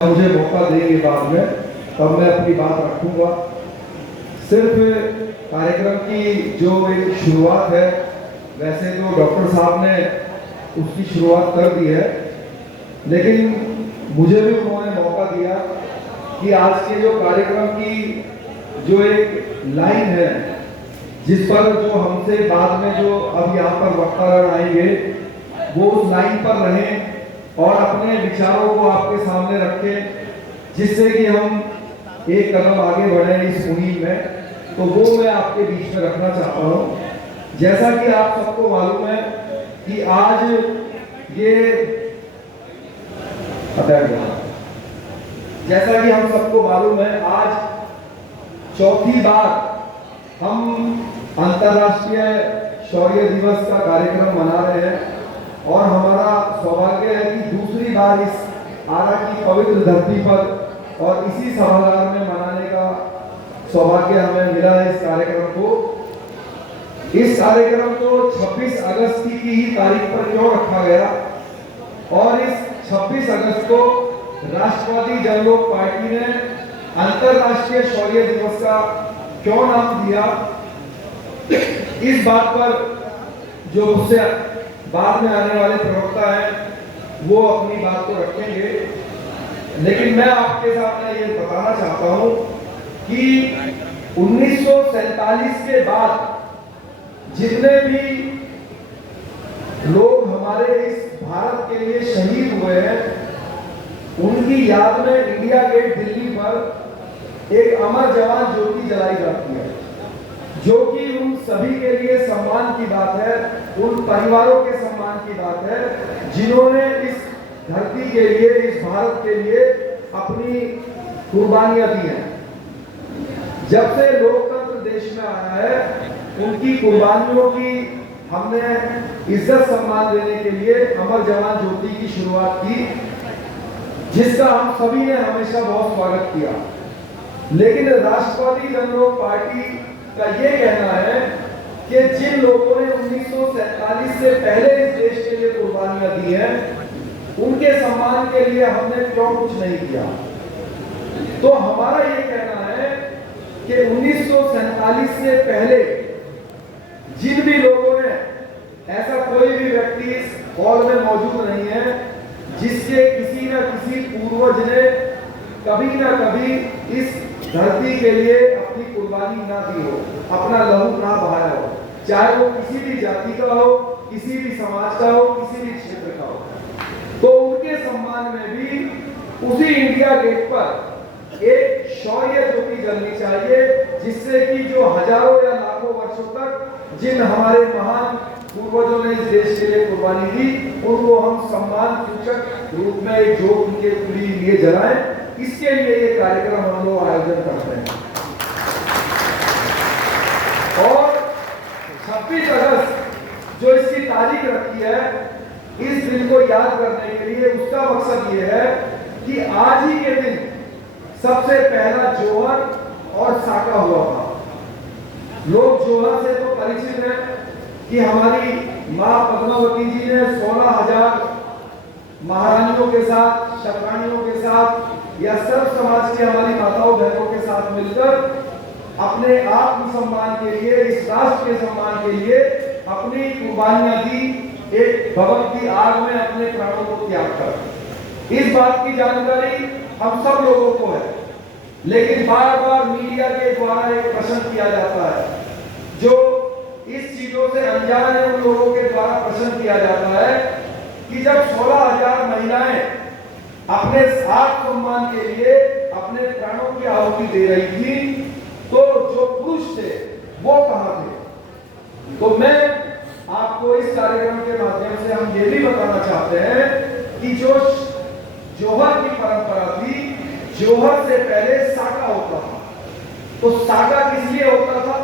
मुझे मौका देंगे बाद में तब मैं अपनी बात रखूंगा। सिर्फ कार्यक्रम की जो एक शुरुआत है, वैसे तो डॉक्टर साहब ने उसकी शुरुआत कर दी है, लेकिन मुझे भी उन्होंने मौका दिया कि आज के जो कार्यक्रम की जो एक लाइन है, जिस पर जो हमसे बाद में जो अब यहाँ पर वक्तागण आएंगे वो उस लाइन पर रहें और अपने विचारों को आपके सामने रखें, जिससे कि हम एक कदम आगे बढ़े इस मुहिम में। तो वो मैं आपके बीच में रखना चाहता हूँ। जैसा कि आप सबको मालूम है कि आज ये जैसा कि हम सबको मालूम है आज चौथी बार हम अंतर्राष्ट्रीय शौर्य दिवस का कार्यक्रम मना रहे हैं और हमारा सौभाग्य है कि दूसरी बार इस आरा की पवित्र धरती पर और इसी सभागार में मनाने का सौभाग्य हमें मिला है। इस कार्यक्रम को 26 अगस्त की ही तारीख पर क्यों रखा गया और इस 26 अगस्त को राष्ट्रवादी जनलोक पार्टी ने अंतर्राष्ट्रीय शौर्य दिवस का क्यों नाम दिया, इस बात पर जो मुझसे बाद में आने वाले प्रवक्ता हैं वो अपनी बात को रखेंगे। लेकिन मैं आपके सामने ये बताना चाहता हूं कि 1947 के बाद जितने भी लोग हमारे इस भारत के लिए शहीद हुए हैं, उनकी याद में इंडिया गेट दिल्ली पर एक अमर जवान ज्योति जलाई जाती है, जो कि उन सभी के लिए सम्मान की बात है, उन परिवारों के सम्मान की बात है जिन्होंने इस धरती के लिए, इस भारत के लिए अपनी कुर्बानियां दी हैं। जब से लोकतंत्र देश में आया है, उनकी कुर्बानियों की हमने इज्जत सम्मान देने के लिए अमर जवान ज्योति की शुरुआत की, जिसका हम सभी ने हमेशा बहुत स्वागत किया। लेकिन राष्ट्रवादी जनलोक पार्टी का ये कहना है कि जिन लोगों ने 1947 से पहले इस देश के लिए कुर्बानियां दी हैं, उनके सम्मान के लिए हमने क्यों कुछ नहीं किया। तो हमारा ये कहना है कि 1947 से पहले जिन भी लोगों ने, ऐसा कोई भी व्यक्ति इस हॉल में मौजूद नहीं है जिसके किसी न किसी पूर्वज ने कभी ना कभी इस धरती के लिए अपनी कुर्बानी ना दी हो, अपना लहू ना बहाया हो, चाहे वो किसी भी जाति का हो, किसी भी समाज का हो, किसी भी क्षेत्र का हो, तो उनके सम्मान में भी उसी इंडिया गेट पर एक शौर्य ज्योति जलनी चाहिए, जिससे कि जो हजारों या लाखों वर्षों तक जिन हमारे महान पूर्वजों ने इस देश के लिए कुर्बानी दी, उनको हम सम्मान सूचक रूप में एक ज्योत उनके लिए जलाएं। इसके लिए ये कार्यक्रम हम लोग आयोजन करते हैं। और 26 अगस्त जो इसकी तारीख रखी है, इस दिन को याद करने के लिए, उसका मकसद ये है कि आज ही के दिन सबसे पहला जोहर और साका हुआ था। लोग जोहर से तो परिचित हैं कि हमारी मां पद्मावती जी ने 16,000 महारानियों के साथ, शतरानियों के साथ या सर्व समाज की हमारी माताओं बहनों के साथ मिलकर अपने आत्मसम्मान के लिए, इस राष्ट्र के सम्मान के लिए अपनी कुर्बानियां दी, एक भगत की आग में अपने प्राणों को त्याग कर। इस बात की जानकारी हम सब लोगों को है, लेकिन बार बार मीडिया के द्वारा एक प्रश्न किया जाता है, जो इस चीजों से अनजान है, उन लोगों के द्वारा प्रश्न किया जाता है कि जब 16,000 महिलाएं अपने आत्मसम्मान के लिए अपने प्राणों की आहुति दे रही थी, तो जो पुरुष थे वो कहां थे। तो मैं आपको इस कार्यक्रम के माध्यम से हम ये भी बताना चाहते हैं कि जो जोहर की परंपरा थी, जोहर से पहले साका होता था। तो साका किस लिए होता था?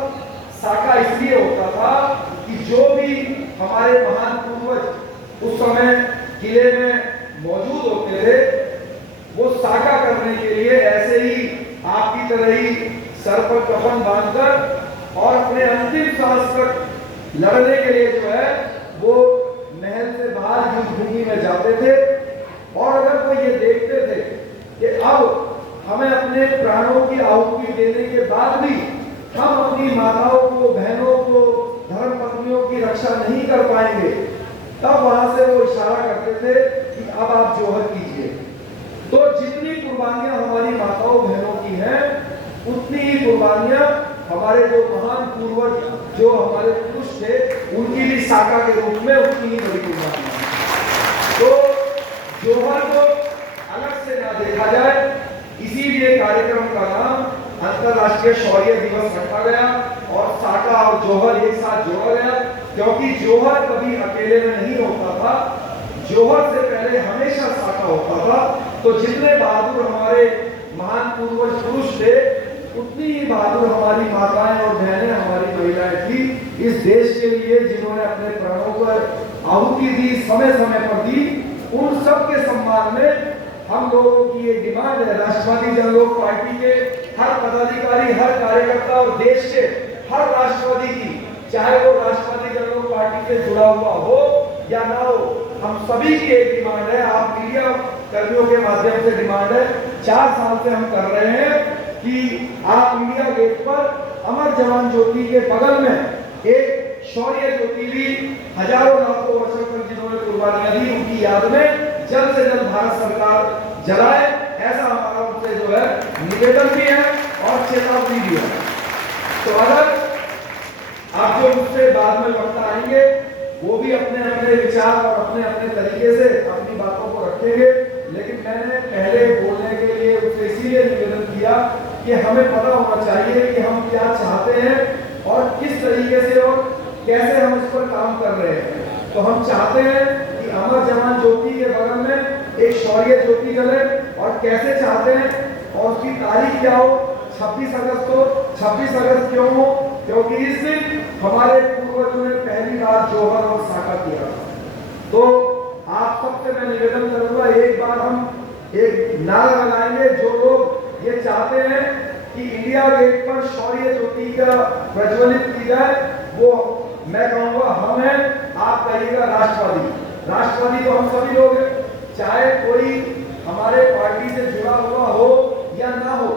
साका इसलिए होता था कि जो भी हमारे महान पूर्वज उस समय किले में मौजूद होते थे, वो साका करने के लिए ऐसे ही आपकी तरह ही सर पर कफन बांधकर और अपने अंतिम सांस तक लड़ने के लिए जो है वो महल से बाहर युद्ध भूमि में जाते थे। और अगर वो ये देखते थे कि अपने प्राणों की आहुति देने के बाद भी हम अपनी माताओं को, बहनों को, धर्म पत्नियों की रक्षा नहीं कर पाएंगे, तब वहां से वो इशारा करते थे कि अब आप जोहर कीजिए। तो जितनी कुर्बानियां हमारी माताओं बहनों की हैं, उतनी ही कुर्बानियां हमारे जो महान पूर्वज, जो हमारे पुरुष थे, उनकी भी साका के रूप में उतनी ही बड़ी कुर्बानियां। तो जोहर को अलग से ना देखा जाए, इसीलिए कार्यक्रम का नाम अंतरराष्ट्रीय शौर्य दिवस रखा गया और साका और जोहर एक साथ जोड़ा गया, क्योंकि जोहर कभी अकेले में नहीं होता था, जोहर से पहले हमेशा साका होता था। तो जितने बहादुर हमारे महान पूर्वज पुरुष थे, उतनी ही बहादुर हमारी माताएं और बहनें, हमारी महिलाएं थी इस देश के लिए, जिन्होंने अपने प्राणों पर आहुति दी, समय समय पर दी। उन सब के सम्मान में हम लोगों की ये डिमांड है, राष्ट्रवादी जनलोक पार्टी के हर पदाधिकारी, हर कार्यकर्ता और देश के हर राष्ट्रवादी की, चाहे वो राष्ट्रवादी जनलोक पार्टी से जुड़ा हुआ हो या ना हो, हम सभी की एक डिमांड है, आप मीडिया कर्मियों के माध्यम से डिमांड है, 4 साल से हम कर रहे हैं कि आप इंडिया गेट पर अमर जवान ज्योति के बगल में एक शौर्य ज्योति भी हजारों लाखों वर्षों तक जिन्होंने कुर्बानियां दी, उनकी याद में जल्द से जल्द भारत सरकार जलाए, ऐसा हमारा उनसे जो है निवेदन भी है और चेतावनी भी है। तो अगर आप जो मुझसे बाद में वक्त आएंगे, वो भी अपने अपने विचार और अपने अपने तरीके से अपनी बातों को रखेंगे, लेकिन मैंने पहले बोलने के लिए उनसे इसीलिए निवेदन किया कि हमें पता होना चाहिए कि हम क्या चाहते हैं और किस तरीके से और कैसे हम इस पर काम कर रहे हैं। तो हम चाहते हैं कि अमर जवान ज्योति के बगल में एक शौर्य ज्योति जले, और कैसे चाहते हैं और उसकी तारीख क्या हो, 26 अगस्त हो। 26 अगस्त क्यों हो? क्योंकि इस दिन हमारे पूर्वजों ने पहली बार जोहर और साका किया था। तो आप सबसे मैं निवेदन करूंगा, एक बार हम एक नारा लगाएंगे, जो लोग ये चाहते हैं कि इंडिया गेट पर शौर्य ज्योति का प्रज्वलित की जाए, वो मैं कहूंगा हम हैं, आप कहिएगा राष्ट्रवादी। राष्ट्रवादी तो हम सभी लोग हैं, चाहे कोई हमारे पार्टी से जुड़ा हुआ हो या ना हो,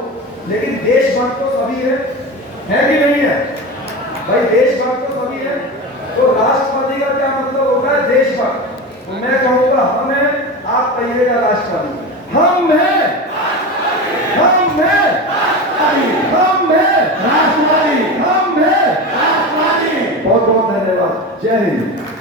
लेकिन देशभक्त तो सभी है कि नहीं है भाई? देशभक्त तो सभी है। तो राष्ट्रवादी का क्या मतलब होता है? देशभक्त। तो मैं कहूंगा हम हैं, आप कहिएगा राष्ट्रवादी। हम हैं, हम हैं, हम हैं राष्ट्रवादी, हम हैं राष्ट्रवादी। बहुत बहुत धन्यवाद। जय हिंद।